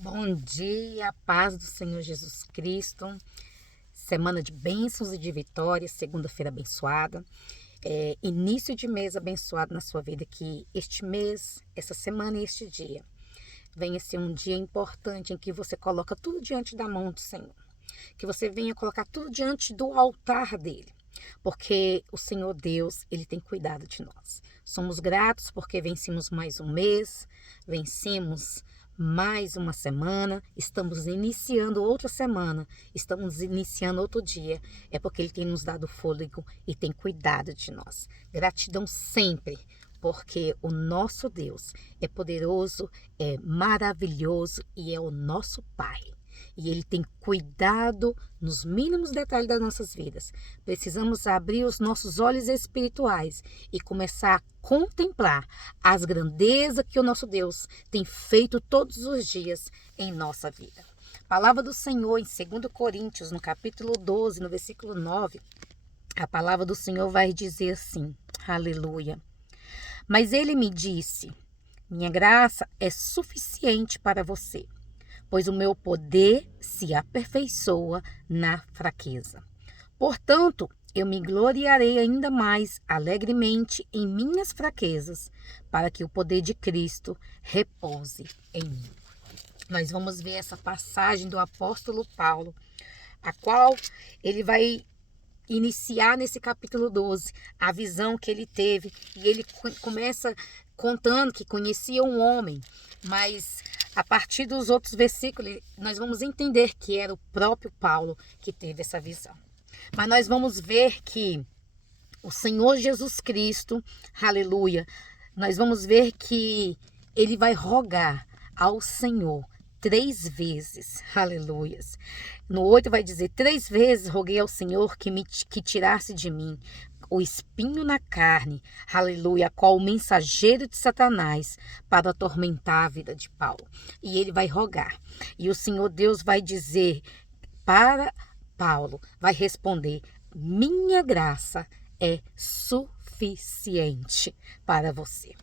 Bom dia, paz do Senhor Jesus Cristo. Semana de bênçãos e de vitórias, segunda-feira abençoada. Início de mês abençoado na sua vida, que este mês, essa semana e este dia venha ser um dia importante em que você coloca tudo diante da mão do Senhor. Que você venha colocar tudo diante do altar dele. Porque o Senhor Deus, ele tem cuidado de nós. Somos gratos porque vencemos mais um mês, vencemos mais uma semana, estamos iniciando outra semana, estamos iniciando outro dia. É porque ele tem nos dado fôlego e tem cuidado de nós. Gratidão sempre, porque o nosso Deus é poderoso, é maravilhoso e é o nosso Pai. E ele tem cuidado nos mínimos detalhes das nossas vidas. Precisamos abrir os nossos olhos espirituais e começar a contemplar as grandezas que o nosso Deus tem feito todos os dias em nossa vida. Palavra do Senhor em 2 Coríntios, no capítulo 12, no versículo 9, a palavra do Senhor vai dizer assim, aleluia. Mas ele me disse, minha graça é suficiente para você, pois o meu poder se aperfeiçoa na fraqueza. Portanto, eu me gloriarei ainda mais alegremente em minhas fraquezas, para que o poder de Cristo repouse em mim. Nós vamos ver essa passagem do apóstolo Paulo, a qual ele vai iniciar nesse capítulo 12, a visão que ele teve, e ele começa contando que conhecia um homem, mas a partir dos outros versículos nós vamos entender que era o próprio Paulo que teve essa visão. Mas nós vamos ver que o Senhor Jesus Cristo, aleluia, nós vamos ver que ele vai rogar ao Senhor 3 vezes, aleluias. No 8 vai dizer, 3 vezes roguei ao Senhor que tirasse de mim o espinho na carne, aleluia, qual o mensageiro de Satanás para atormentar a vida de Paulo. E ele vai rogar. E o Senhor Deus vai dizer para Paulo, vai responder, minha graça é suficiente para você.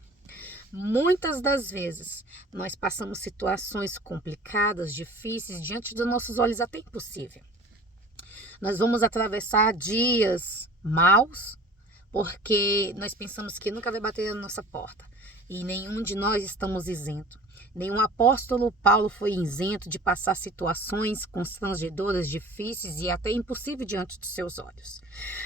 Muitas das vezes nós passamos situações complicadas, difíceis, diante dos nossos olhos até impossível. Nós vamos atravessar dias maus, porque nós pensamos que nunca vai bater na nossa porta. E nenhum de nós estamos isentos. Nenhum apóstolo Paulo foi isento de passar situações constrangedoras, difíceis e até impossíveis diante dos seus olhos.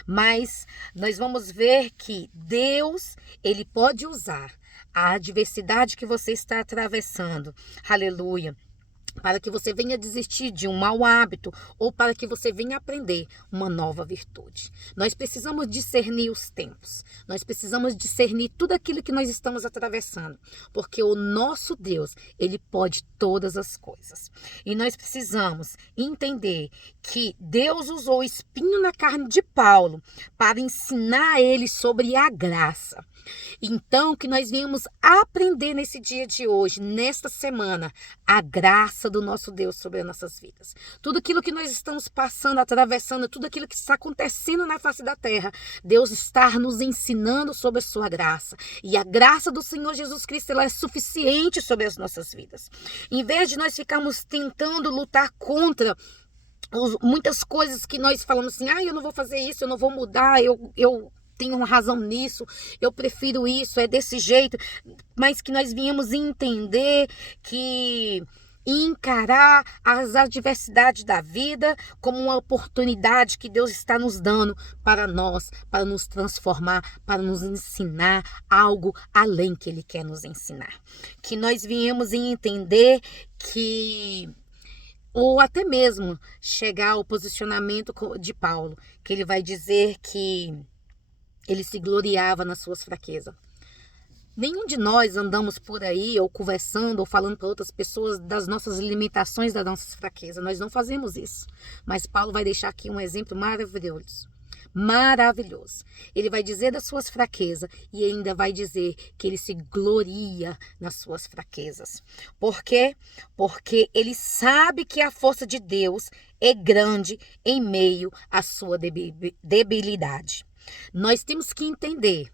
Mas nós vamos ver que Deus, ele pode usar a adversidade que você está atravessando, aleluia, para que você venha desistir de um mau hábito ou para que você venha aprender uma nova virtude. Nós precisamos discernir os tempos. Nós precisamos discernir tudo aquilo que nós estamos atravessando, porque o nosso Deus, ele pode todas as coisas. E nós precisamos entender que Deus usou o espinho na carne de Paulo para ensinar a ele sobre a graça. Então, que nós venhamos aprender nesse dia de hoje, nesta semana, a graça do nosso Deus sobre as nossas vidas. Tudo aquilo que nós estamos passando, atravessando, tudo aquilo que está acontecendo na face da terra, Deus está nos ensinando sobre a sua graça. E a graça do Senhor Jesus Cristo, ela é suficiente sobre as nossas vidas. Em vez de nós ficarmos tentando lutar contra muitas coisas que nós falamos assim, eu não vou fazer isso, eu não vou mudar, eu tenho uma razão nisso, eu prefiro isso, é desse jeito, mas que nós viemos entender que encarar as adversidades da vida como uma oportunidade que Deus está nos dando para nós, para nos transformar, para nos ensinar algo além que Ele quer nos ensinar. Que nós viemos entender que ou até mesmo chegar ao posicionamento de Paulo, que ele vai dizer que ele se gloriava nas suas fraquezas. Nenhum de nós andamos por aí ou conversando ou falando para outras pessoas das nossas limitações, das nossas fraquezas. Nós não fazemos isso. Mas Paulo vai deixar aqui um exemplo maravilhoso. Maravilhoso. Ele vai dizer das suas fraquezas e ainda vai dizer que ele se gloria nas suas fraquezas. Por quê? Porque ele sabe que a força de Deus é grande em meio à sua debilidade. Nós temos que entender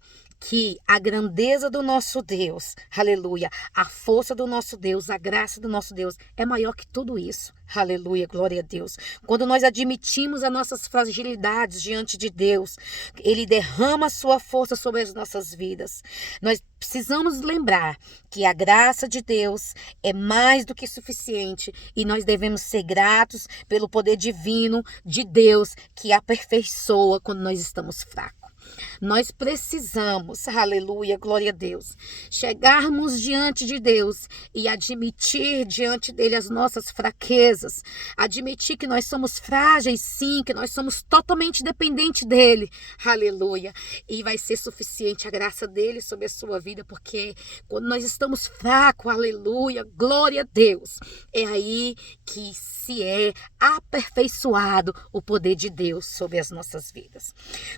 que a grandeza do nosso Deus, aleluia, a força do nosso Deus, a graça do nosso Deus é maior que tudo isso. Aleluia, glória a Deus. Quando nós admitimos as nossas fragilidades diante de Deus, Ele derrama a sua força sobre as nossas vidas. Nós precisamos lembrar que a graça de Deus é mais do que suficiente e nós devemos ser gratos pelo poder divino de Deus que aperfeiçoa quando nós estamos fracos. Nós precisamos, aleluia, glória a Deus, chegarmos diante de Deus e admitir diante dele as nossas fraquezas, admitir que nós somos frágeis, sim, que nós somos totalmente dependentes dele, aleluia, e vai ser suficiente a graça dele sobre a sua vida, porque quando nós estamos fracos, aleluia, glória a Deus, é aí que se é aperfeiçoado o poder de Deus sobre as nossas vidas.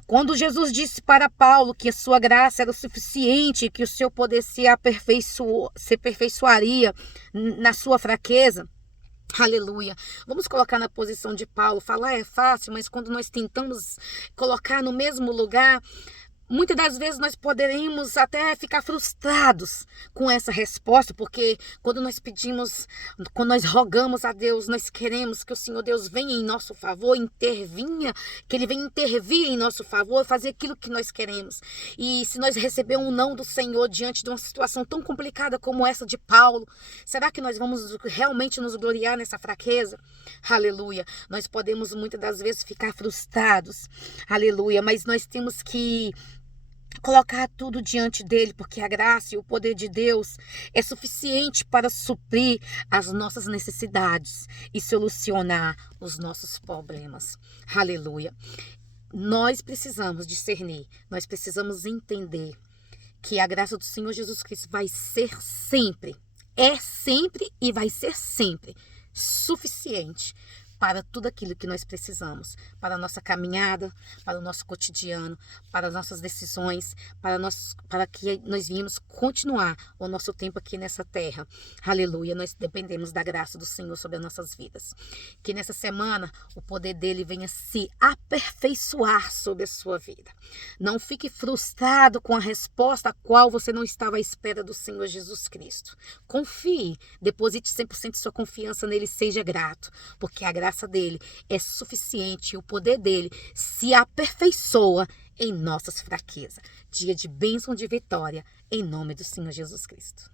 Quando Jesus disse para Paulo que a sua graça era o suficiente, que o seu poder se aperfeiçoaria na sua fraqueza, aleluia. Vamos colocar na posição de Paulo. Falar é fácil, mas quando nós tentamos colocar no mesmo lugar, muitas das vezes nós poderemos até ficar frustrados com essa resposta, porque quando nós pedimos, quando nós rogamos a Deus, nós queremos que o Senhor Deus venha em nosso favor, intervinha, que Ele venha intervir em nosso favor, fazer aquilo que nós queremos. E se nós recebermos um não do Senhor diante de uma situação tão complicada como essa de Paulo, será que nós vamos realmente nos gloriar nessa fraqueza? Aleluia. Nós podemos muitas das vezes ficar frustrados, aleluia, mas nós temos que colocar tudo diante dele, porque a graça e o poder de Deus é suficiente para suprir as nossas necessidades e solucionar os nossos problemas. Aleluia. Nós precisamos discernir, nós precisamos entender que a graça do Senhor Jesus Cristo vai ser sempre, é sempre e vai ser sempre suficiente para tudo aquilo que nós precisamos, para a nossa caminhada, para o nosso cotidiano, para as nossas decisões, para que nós viemos continuar o nosso tempo aqui nessa terra. Aleluia, nós dependemos da graça do Senhor sobre as nossas vidas. Que nessa semana o poder dele venha se aperfeiçoar sobre a sua vida. Não fique frustrado com a resposta a qual você não estava à espera do Senhor Jesus Cristo. Confie, deposite 100% de sua confiança nele, seja grato, porque a graça dele é suficiente e o poder dele se aperfeiçoa em nossas fraquezas. Dia de bênção, de vitória, em nome do Senhor Jesus Cristo.